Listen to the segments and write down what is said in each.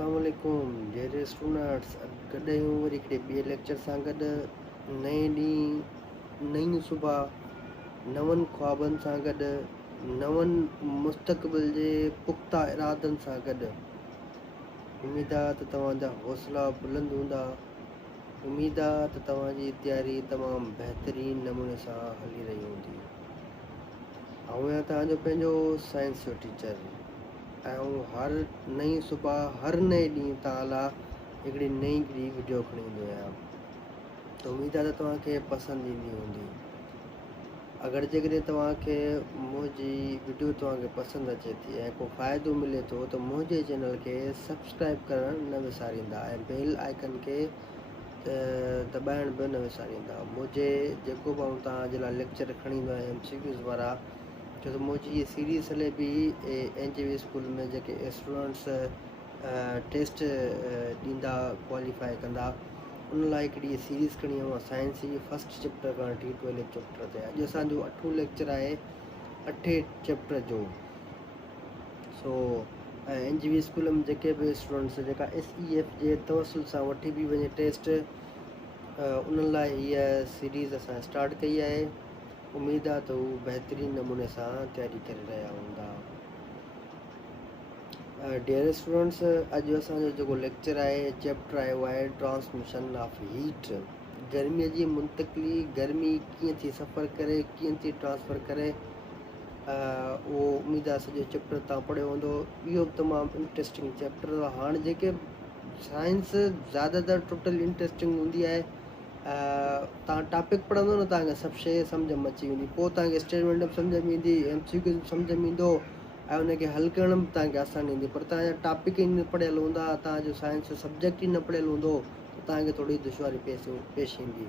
अस्सलाम वालेकुम dear students. गॾु आहियूं वरी हिकिड़े ॿिए लेक्चर सां गॾु। नए ॾींहुं नई सुबह नवनि ख्वाबनि सां गॾु, नवनि मुस्तक़बिल जे पुख़्ता इरादनि सां गॾु। उमेद आहे त तव्हांजा हौसला बुलंद हूंदा। उमेद आहे त तव्हांजी तयारी तमामु बहितरीन नमूने सां हली रही हूंदी। आउं आहियां तव्हांजो पंहिंजो साइंस जो टीचर ऐं हर नई सुबह हर नए ॾींहुं तव्हां लाइ हिकिड़ी नई वीडियो खणी ईंदो आहियां। त उमेद आहे त तव्हांखे पसंदि ईंदी हूंदी। अगरि जेकॾहिं तव्हांखे मुंहिंजी वीडियो तव्हांखे पसंदि अचे थी ऐं को फ़ाइदो मिले थो त मुंहिंजे चैनल खे सब्सक्राइब करणु न विसारींदा ऐं बेल आइकन खे दॿाइण बि न विसारींदा। मुंहिंजे जेको बि आउं तव्हांजे लाइ लेक्चर खणी ईंदो आहियां MCQs वारा, छो त मुंहिंजी इहा सीरीज़ हले पई NJV स्कूल में जेके स्टूडेंट्स टेस्ट ॾींदा क्वालीफाई कंदा, उन लाइ हिकिड़ी सीरीज़ खणी आऊं साइंस जी फस्ट चैप्टर खां वठी 12 चैप्टर ते। अॼु असांजो 8हों लेक्चर आहे 8 चैप्टर जो। सो NJV स्कूल में जेके बि स्टूडेंट्स जेका SEF जे तवसुल सां वठी बि वञे टेस्ट, उन्हनि लाइ हीअ सीरीज़ असां स्टार्ट कई आहे। उमेद आहे त हू बहितरीन नमूने सां तयारी करे रहिया हूंदा। डियर स्टूडेंट्स, अॼु असांजो जेको लेक्चर आहे चैप्टर आहे उहो आहे ट्रांसमिशन ऑफ हीट। गर्मीअ जी मुंतक़िली, गर्मी कीअं थी सफ़र करे, कीअं थी ट्रांसफ़र करे, उहो उमेद आहे सॼो चैप्टर तव्हां पढ़ियो हूंदो। इहो बि तमामु इंट्रस्टिंग चैप्टर आहे। हाणे जेके साइंस ज़्यादातर टोटल इंट्रस्टिंग हूंदी आहे। तव्हां टॉपिक पढ़ंदो न, तव्हांखे सभु शइ सम्झ में अची वेंदी। पोइ तव्हांखे स्टेटमेंट बि सम्झ में ईंदी, MCQ बि सम्झ में ईंदो ऐं उनखे हल करण में तव्हांखे आसानी ईंदी। पर तव्हांजा टॉपिक ई न पढ़ियल हूंदा, तव्हांजो साइंस जो सब्जेक्ट ई न पढ़ियल हूंदो, त तव्हांखे थोरी दुश्वारी पेश ईंदी।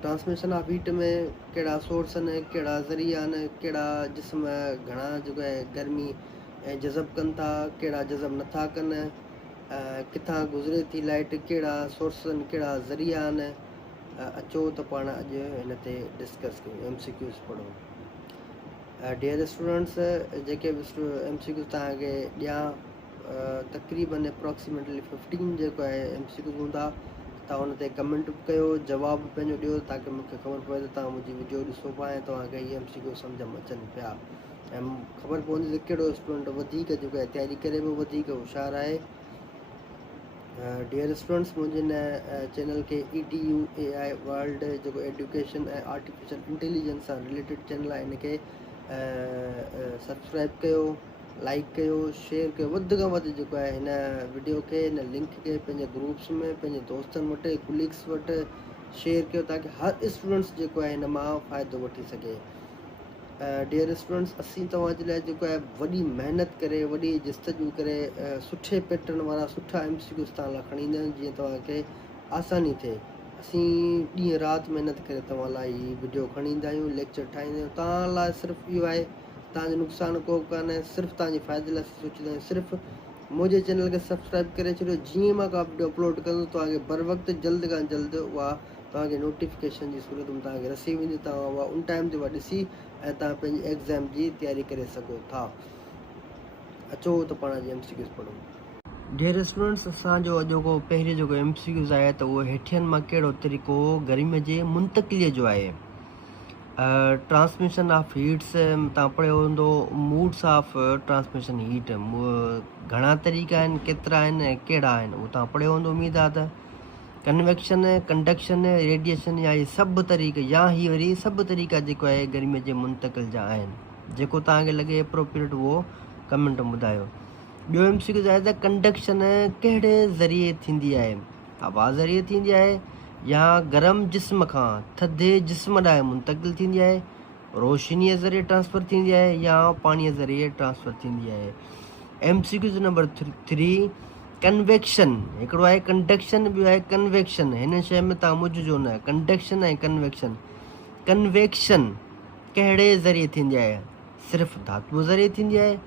ट्रांसमिशन ऑफ हीट में कहिड़ा सोर्स आहिनि, कहिड़ा ज़रिया आहिनि, कहिड़ा जिस्म घणा जेको आहे गर्मी ऐं जज़ब कनि था, कहिड़ा जज़ब नथा कनि, किथां गुज़रे थी लाइट, कहिड़ा सोर्स आहिनि, कहिड़ा ज़रिया आहिनि। अचो त पाण अॼु हिन ते डिस्कस कयूं, MCQs पढ़ूं। डियर स्टूडेंट्स, जेके बि MCQs तव्हांखे ॾियां, तक़रीबन अप्रॉक्सीमेटली 15 जेको आहे MCQs हूंदा। तव्हां हुन ते कमेंट बि कयो, जवाबु पंहिंजो ॾियो, ताकी मूंखे ख़बर पए त तव्हां मुंहिंजी वीडियो ॾिसो पिया ऐं तव्हांखे इहे MCQ सम्झ में अचनि पिया ऐं ख़बर पवंदी त कहिड़ो स्टूडेंट वधीक जेको आहे तयारी करे बि वधीक होशियारु आहे। डियर स्टूडेंट्स, मुंहिंजे हिन चैनल खे EDU AI वर्ल्ड जेको एजुकेशन ऐं आर्टिफिशियल इंटेलिजेंस सां रिलेटेड चैनल आहे, इनखे सब्सक्राइब कयो, लाइक कयो, शेयर कयो। वधि खां वधि जेको आहे हिन वीडियो खे, हिन लिंक खे पंहिंजे ग्रुप्स में, पंहिंजे दोस्तनि वटि, कुलीग्स वटि शेयर कयो, ताकी हर स्टूडेंट्स जेको आहे हिन मां फ़ाइदो वठी सघे। डियर स्टूडेंट्स, असीं तव्हांजे लाइ जेको आहे वॾी महिनत करे, वॾी जस्तजू करे सुठे पैटर्न वारा सुठा MCQs तव्हां लाइ खणी ईंदा आहियूं, जीअं तव्हांखे आसानी थिए। असीं ॾींहुं राति महिनत करे तव्हां लाइ हीअ वीडियो खणी ईंदा आहियूं, लेक्चर ठाहींदा आहियूं। तव्हां लाइ सिर्फ़ु इहो आहे, तव्हांजो नुक़सानु को बि कान्हे, सिर्फ़ु तव्हांजे फ़ाइदे लाइ सोचींदा आहियूं। सिर्फ़ु मुंहिंजे चैनल खे सब्सक्राइब करे छॾियो, जीअं मां का वीडियो अपलोड कंदो तव्हांखे बर वक़्तु जल्द खां जल्द उहा तव्हांखे नोटिफिकेशन जी सूरत में तव्हांखे रसी वेंदी। तव्हां उहा उन टाइम ते उहा ॾिसी ऐं तव्हां पंहिंजी एग्ज़ाम जी तयारी करे सघो था। अचो त पाण जी MCQs पढ़ूं। डियर स्टूडेंट्स, असांजो अॼोको पहिरियों जेको MCQs आहे त उहो हेठियनि मां कहिड़ो तरीक़ो गर्मीअ जे मुंतक़िलीअ जो आहे। ट्रांसमिशन ऑफ हीट्स तव्हां पढ़ियो हूंदो, मूड्स ऑफ ट्रांसमिशन हीट, घणा तरीक़ा आहिनि, केतिरा आहिनि ऐं कहिड़ा आहिनि, उहो तव्हां पढ़ियो हूंदो उमेद आहे त। कन्वेक्शन, कंडक्शन, रेडिएशन, या इहे सभु तरीक़े, या ही वरी सभु तरीक़ा जेको आहे गर्मीअ जे मुंतक़िल जा आहिनि। जेको तव्हांखे लॻे एप्रोप्रिएट उहो कमेंट में ॿुधायो। ॿियो MCQ आहे त कंडक्शन कहिड़े ज़रिए थींदी आहे। हवा ज़रिए थींदी आहे, या गरम जिस्म खां थधे जिस्म ॾांहुं मुंतक़िल थींदी आहे, रोशनीअ ज़रिए ट्रांसफ़र थींदी आहे, या पाणीअ ज़रिए ट्रांसफ़र थींदी आहे। MCQ नंबर 3, कन्वेक्शन। हिकिड़ो आहे कंडक्शन, ॿियो आहे कन्वेक्शन। हिन शइ में तव्हां मुझिजो न, कंडक्शन ऐं कन्वेक्शन। कन्वेक्शन कहिड़े ज़रिए थींदी आहे, सिर्फ़ु धातुअ ज़रिए थींदी आहे,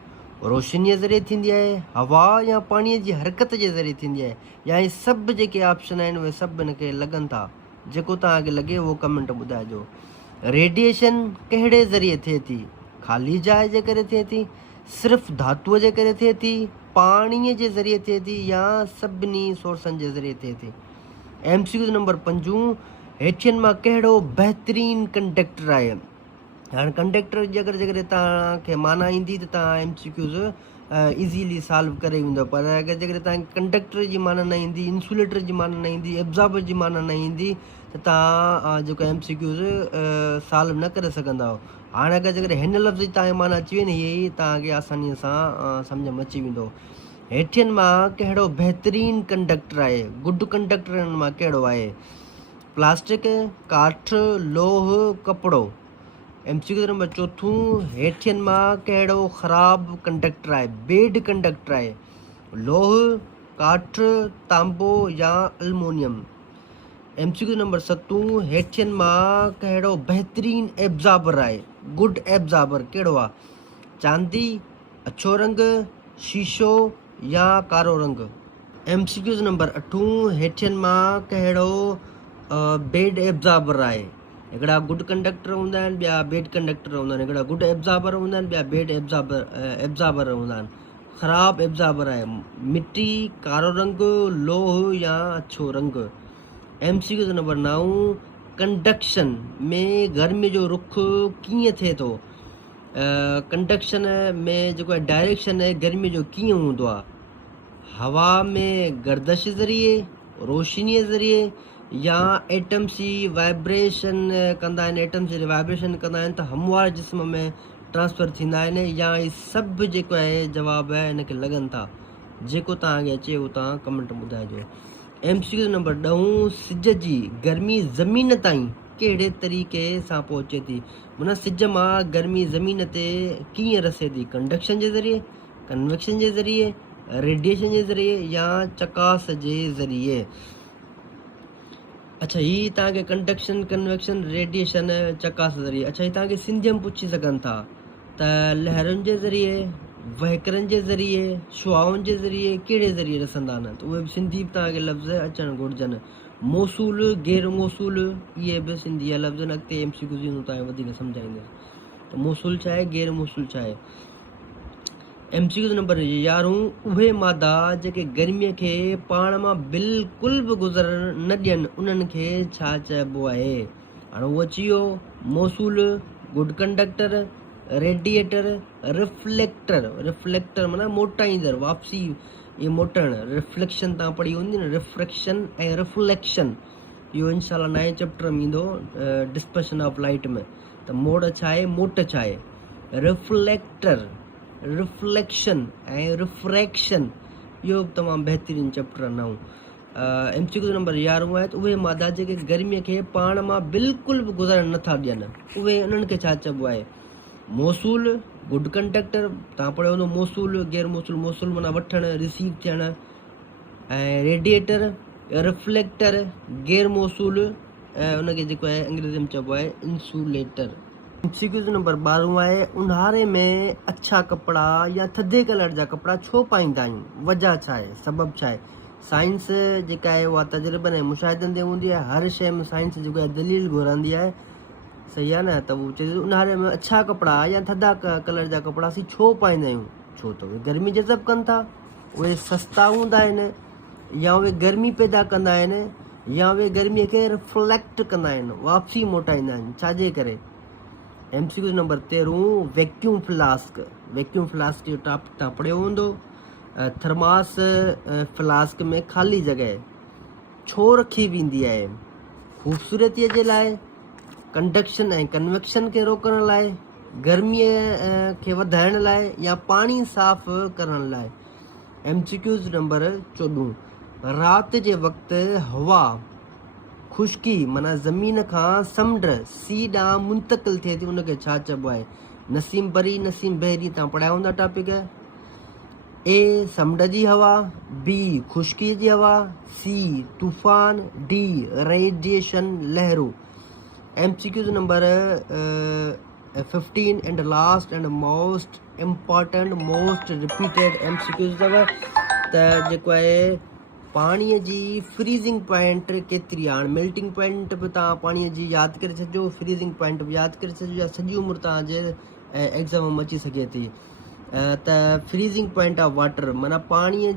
रोशनीअ ज़रिए थींदी आहे, हवा या पाणीअ जी हरकत जे ज़रिए थींदी आहे, या इहे सभु जेके ऑप्शन आहिनि उहे सभु हिनखे लॻनि था। जेको तव्हांखे लॻे उहो कमेंट में ॿुधाइजो। रेडिएशन कहिड़े ज़रिए थिए थी, ख़ाली जाइ जे करे थिए थी, सिर्फ़ु धातुअ जे करे थिए थी, पाणीअ जे ज़रिए थिए थी, या सभिनी सोर्सनि जे ज़रिए थिए थी। MCQ नंबर 5, हेठियनि मां कहिड़ो बहितरीनु कंडक्टर आहे। हाणे कंडक्टर जी अगरि जेकॾहिं तव्हांखे माना ईंदी त तव्हां MCQs इज़ीली सॉल्व करे वेंदो, पर अगरि जेकॾहिं तव्हांखे कंडक्टर जी माना न ईंदी, इंसुलेटर जी माना न ईंदी, एब्ज़ॉर्बर जी माना न ईंदी, त तव्हां जेको MCQs सॉल्व न करे सघंदा आहियो। हाणे अगरि जेकॾहिं हिन लफ़्ज़ जी तव्हांखे माना अची वई न, इहे ई तव्हांखे आसानीअ सां सम्झ में अची वेंदो। हेठियनि मां कहिड़ो बहितरीनु कंडक्टर आहे, गुड कंडक्टर मां कहिड़ो आहे। प्लास्टिक, काठ, लोह, कपिड़ो। MCQ नंबर 4, हेठियनि मां कहिड़ो ख़राबु कंडक्टर आहे, बेड कंडक्टर आहे। लोह, काठ, तांबो या एल्युमिनियम। MCQ नंबर 7, हेठियनि मां कहिड़ो बहितरीनु एब्ज़ॉर्बर आहे, गुड एब्ज़ॉर्बर कहिड़ो आहे। चांदी, अछो रंग, शीशो या कारो रंग। MCQ नंबर 8, हेठियनि मां कहिड़ो बेड एब्ज़ॉर्बर आहे। हिकिड़ा गुड कंडक्टर हूंदा आहिनि, ॿिया बेड कंडक्टर हूंदा आहिनि। हिकिड़ा गुड एब्ज़ॉर्बर हूंदा आहिनि, ॿिया बेड एब्ज़ॉर्बर हूंदा आहिनि। ख़राबु एब्ज़ॉर्बर आहे मिटी, कारो रंग, लोह या अछो रंग। MCQ नंबर 9, कंडक्शन में गर्मी जो रुख कीअं थिए थो। कंडक्शन में जेको आहे डायरेक्शन आहे गर्मी जो कीअं हूंदो आहे। हवा में गर्दश ज़रिए, रोशनीअ ज़रिए, या एटम्स जी वाइब्रेशन कंदा आहिनि। एटम्स जॾहिं वाइब्रेशन कंदा आहिनि त हमवार जिस्म में ट्रांसफ़र थींदा आहिनि, या इहे सभु जेको आहे जवाबु आहे हिनखे लॻनि था। जेको तव्हांखे अचे उहो तव्हां कमेंट में ॿुधाइजो। MCQ नंबर 10, सिज जी गर्मी ज़मीन ताईं कहिड़े तरीक़े सां पहुचे थी। माना सिज मां गर्मी ज़मीन ते कीअं रसे थी, कंडक्शन जे ज़रिए, कन्वेक्शन जे ज़रिए, रेडिएशन जे ज़रिए या चकास जे ज़रिए। अच्छा, हीअ तव्हांखे कंडक्शन, कन्वेक्शन, रेडिएशन, चकास ज़रिए। अच्छा, हीअ तव्हांखे सिंधीअ में पुछी सघनि था त लहरुनि जे ज़रिए, वहकरनि जे ज़रिए, शुआउनि जे ज़रिए, कहिड़े ज़रिए रसंदा आहिनि, त उहे बि सिंधी बि तव्हांखे लफ़्ज़ अचणु घुरिजनि। मौसूल, गैर मौसूल, इहे बि सिंधी लफ़्ज़ आहिनि। अॻिते MCQ जी तव्हांखे वधीक सम्झाईंदुसि त मौसूल छा आहे, गैर मौसूल छा आहे। MCQ नंबर 11, उहे मादा जेके गर्मीअ खे पाण मां बिल्कुलु बि गुज़रण न ॾियनि, उन्हनि खे छा चइबो आहे। हाणे उहो अची वियो मौसूल, good conductor, radiator, reflector. Reflector माना मोटाईंदड़, वापसी इहे मोटण। रिफ्लेक्शन तव्हां पढ़ी हूंदी न, रिफ्रैक्शन ऐं रिफ्लेक्शन। इहो इंशाल्लाह 9 चैप्टर में ईंदो, डिस्पर्शन ऑफ लाइट में। त मोड़ छा आहे, मोट छा आहे। रिफ्लेक्टर, रिफ्लेक्शन ऐं रिफ्रैक्शन, इहो तमामु बहितरीनु चैप्टर 9। MCQ नंबर 11 आहे त उहे मादा जेके गर्मीअ खे पाण मां बिल्कुलु बि गुज़रण नथा ॾियनि, उहे उन्हनि खे छा चइबो आहे। मौसूल, गुड कंडक्टर, तव्हां पढ़ियो हूंदो मौसूल, गैर मौसूल। मौसूल माना वठणु, रिसीव थियणु। ऐं रेडिएटर, रिफ्लेक्टर, गैर मौसूल, ऐं उनखे जेको आहे अंग्रेज़ी में चइबो आहे इंसुलेटर। MCQ नंबर 12 आहे, ऊन्हारे में अछा कपिड़ा या थधे कलर जा कपिड़ा छो पाईंदा आहियूं, वजह छा आहे, सबबु छा आहे। साइंस जेका आहे उहा तजुर्बनि ऐं मुशाहिदनि ते हूंदी आहे। हर शइ में साइंस जेको आहे दलील घुरंदी आहे, सही आहे न। त उहो चए ऊन्हारे में अछा कपिड़ा या थधा कलर जा कपिड़ा असीं छो पाईंदा आहियूं, छो त उहे गर्मी जज़ब कनि था, उहे सस्ता हूंदा आहिनि, या उहे गर्मी पैदा कंदा आहिनि, या उहे गर्मीअ खे रिफ्लेक्ट कंदा आहिनि, वापसी मोटाईंदा आहिनि। छाजे करे। MCQ number 13, vacuum flask. Vacuum flask जो टॉपिक तव्हां पढ़ियो हूंदो। थर्मास फ्लास्क में ख़ाली जॻह छो रखी वेंदी आहे। ख़ूबसूरतीअ जे लाइ, कंडक्शन ऐं कन्वेक्शन खे रोकण लाइ, गर्मीअ खे वधाइण लाइ, या पाणी साफ़ करण लाइ। MCQ नंबर 14, राति जे वक़्तु हवा खुश्की माना ज़मीन खां समुंड सी ॾांहुं मुंतक़िल थिए थी, उनखे छा चइबो आहे। नसीम बरी, नसीम बहरी, तव्हां पढ़ाया हूंदा टॉपिक। A, समुंड जी हवा, B, खुश्की जी हवा, C, तूफ़ान, D, रेडिएशन लहरूं। MCQ number 15 and last and most important, most repeated MCQ अथव त जेको आहे पाणीअ जी फ्रीज़िंग पॉइंट केतिरी आहे। हाणे मेल्टिंग पॉइंट बि तव्हां पाणीअ जी यादि करे छॾिजो, फ्रीज़िंग पॉइंट बि यादि करे छॾिजो, सॼी उमिरि तव्हांजे एग्ज़ाम में अची सघे थी। त फ्रीज़िंग पॉइंट ऑफ वाटर माना पाणीअ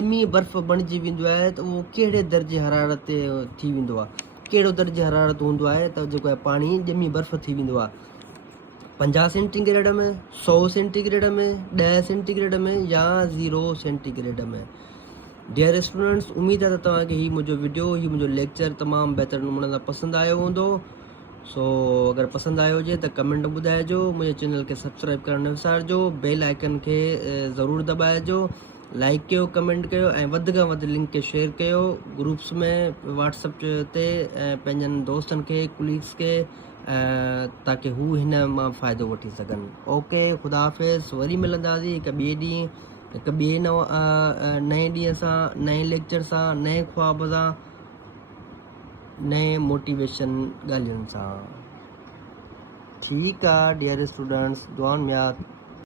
ॼमी बर्फ़ बणिजी वेंदो आहे त उहो कहिड़े दर्जे हरारत ते थी वेंदो आहे, कहिड़ो दर्जे हरारत हूंदो आहे त जेको आहे पाणी ॼमी बर्फ़ थी वेंदो आहे, 50 सेंटीग्रेड में, 100 सेंटीग्रेड में, 10 सेंटीग्रेड में या 0 सेंटीग्रेड में। डियर स्टूडेंट्स, उम्मीद है तव्हांखे ही मुंहिंजो वीडियो, ही मुंहिंजो लेक्चर तमामु बहितर नमूने सां पसंदि आयो हूंदो। सो अगर पसंद आयो हुजे त कमेंट ॿुधाइजो, मुंहिंजे चैनल खे सब्सक्राइब करणु न विसारिजो, बेल आइकन खे ज़रूरु दॿाइजो, लाइक कयो, कमेंट कयो ऐं वधि खां वधि लिंक खे शेयर कयो ग्रुप्स में, व्हाट्सएप ते ऐं पंहिंजनि दोस्तनि खे, कुलीग्स खे, ताकी हू हिन मां फ़ाइदो वठी सघनि। ओके, ख़ुदा हाफ़िज़। वरी मिलंदासीं हिकु ॿिए ॾींहुं, हिकु ॿिए नए ॾींहं सां, नए लेक्चर सां, नए ख्वाब सां, नए मोटिवेशन ॻाल्हियुनि सां। ठीकु आहे डियर स्टूडेंट्स, दुआउनि में यादि।